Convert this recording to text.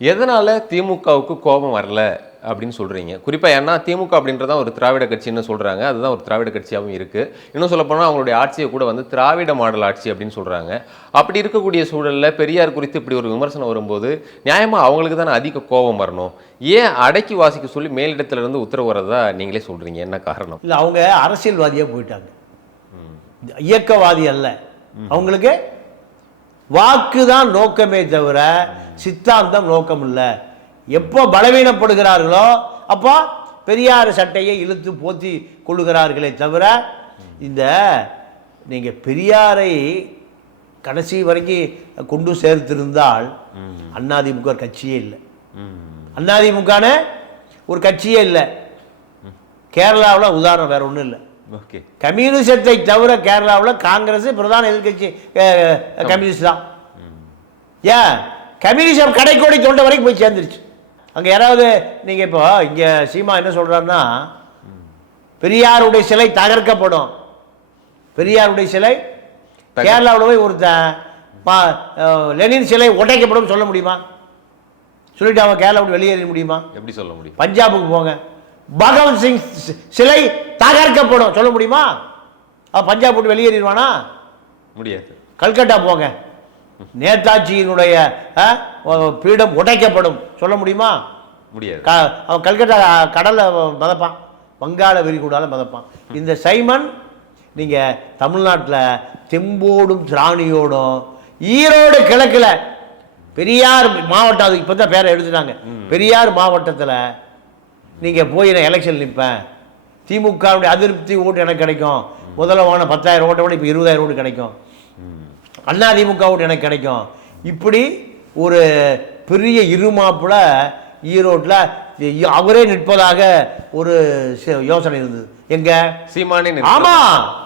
எதனால திமுகவுக்கு கோபம் வரல அப்படின்னு சொல்றீங்க? குறிப்பா ஏன்னா திமுக அப்படின்றதான் ஒரு திராவிட கட்சின்னு சொல்றாங்க. அதுதான் ஒரு திராவிட கட்சியாகவும் இருக்கு. இன்னும் சொல்லப்போனால் அவங்களுடைய ஆட்சியை கூட வந்து திராவிட மாடல் ஆட்சி அப்படின்னு சொல்றாங்க. அப்படி இருக்கக்கூடிய சூழல்ல பெரியார் குறித்து இப்படி ஒரு விமர்சனம் வரும்போது நியாயமா அவங்களுக்கு தானே அதிக கோபம் வரணும். ஏன் அடக்கி வாசிக்க சொல்லி மேலிடத்துல இருந்து உத்தரவு வரதா நீங்களே சொல்றீங்க? என்ன காரணம்? இல்லை, அவங்க அரசியல்வாதியாக போயிட்டாங்க, இயக்கவாதி அல்ல. அவங்களுக்கு வாக்கு தான் நோக்கமே தவிர சித்தாந்தம் நோக்கம் இல்லை. எப்போ பலவீனப்படுகிறார்களோ அப்போ பெரியார் சட்டையை இழுத்து போத்தி கொள்ளுகிறார்களே தவிர இந்த நீங்கள் பெரியாரை கடைசி வரைக்கும் கொண்டு சேர்த்திருந்தால் அதிமுக ஒரு கட்சியே இல்லை. அதிமுகன்னு ஒரு கட்சியே இல்லை. கேரளாவில் உதாரணம் வேற ஒன்றும் இல்லை. கம்யூனிசத்தை தவிர கேரளாவில் காங்கிரஸ் பிரதான எதிர்கட்சி கம்யூனிஸ்ட் தான். ஏன் கம்யூனிசம் கடைக்கோடி தொண்டை வரைக்கும் போய் சேர்ந்துருச்சு. அங்கே யாராவது நீங்கள் இப்போ இங்கே சீமா என்ன சொல்கிறாருன்னா, பெரியாருடைய சிலை தகர்க்கப்படும். பெரியாருடைய சிலை கேரளாவில் போய் ஒருத்தன் லெனின் சிலை உடைக்கப்படும் சொல்ல முடியுமா? சொல்லிட்டு அவன் கேரளாவுக்கு வெளியேற முடியுமா? எப்படி சொல்ல முடியும்? பஞ்சாபுக்கு போங்க, பகவத் சிங் சிலை தகர்க்கப்படும் சொல்ல முடியுமா? அவன் பஞ்சாப் விட்டு வெளியேறிடுவானா? முடியாது. கல்கட்டா போங்க, நேதாஜியினுடைய பீடம் உடைக்கப்படும் சொல்ல முடியுமா? முடியாது. அவன் கல்கட்டா கடலில் மதப்பான், வங்காள விரிகுடால மதப்பான். இந்த சைமன் நீங்கள் தமிழ்நாட்டில் தெம்போடும் திராணியோடும் ஈரோடு கிழக்கில் பெரியார் மாவட்டம், அது இப்போ தான் பேரை எடுத்துட்டாங்க, பெரியார் மாவட்டத்தில் நீங்கள் போய் நான் எலெக்ஷன் நிற்பேன், திமுகவுடைய அதிருப்தி ஓட்டு எனக்கு கிடைக்கும், முதல்ல வாங்கின 10,000 ஓட்டை விட இப்போ 20,000 ஓட்டு கிடைக்கும், அதிமுக ஓட்டு எனக்கு கிடைக்கும், இப்படி ஒரு பெரிய இருமாப்பில் ஈரோட்டில் அவரே நிற்பதாக ஒரு யோசனை இருந்தது. எங்க சீமானே? ஆமாம்.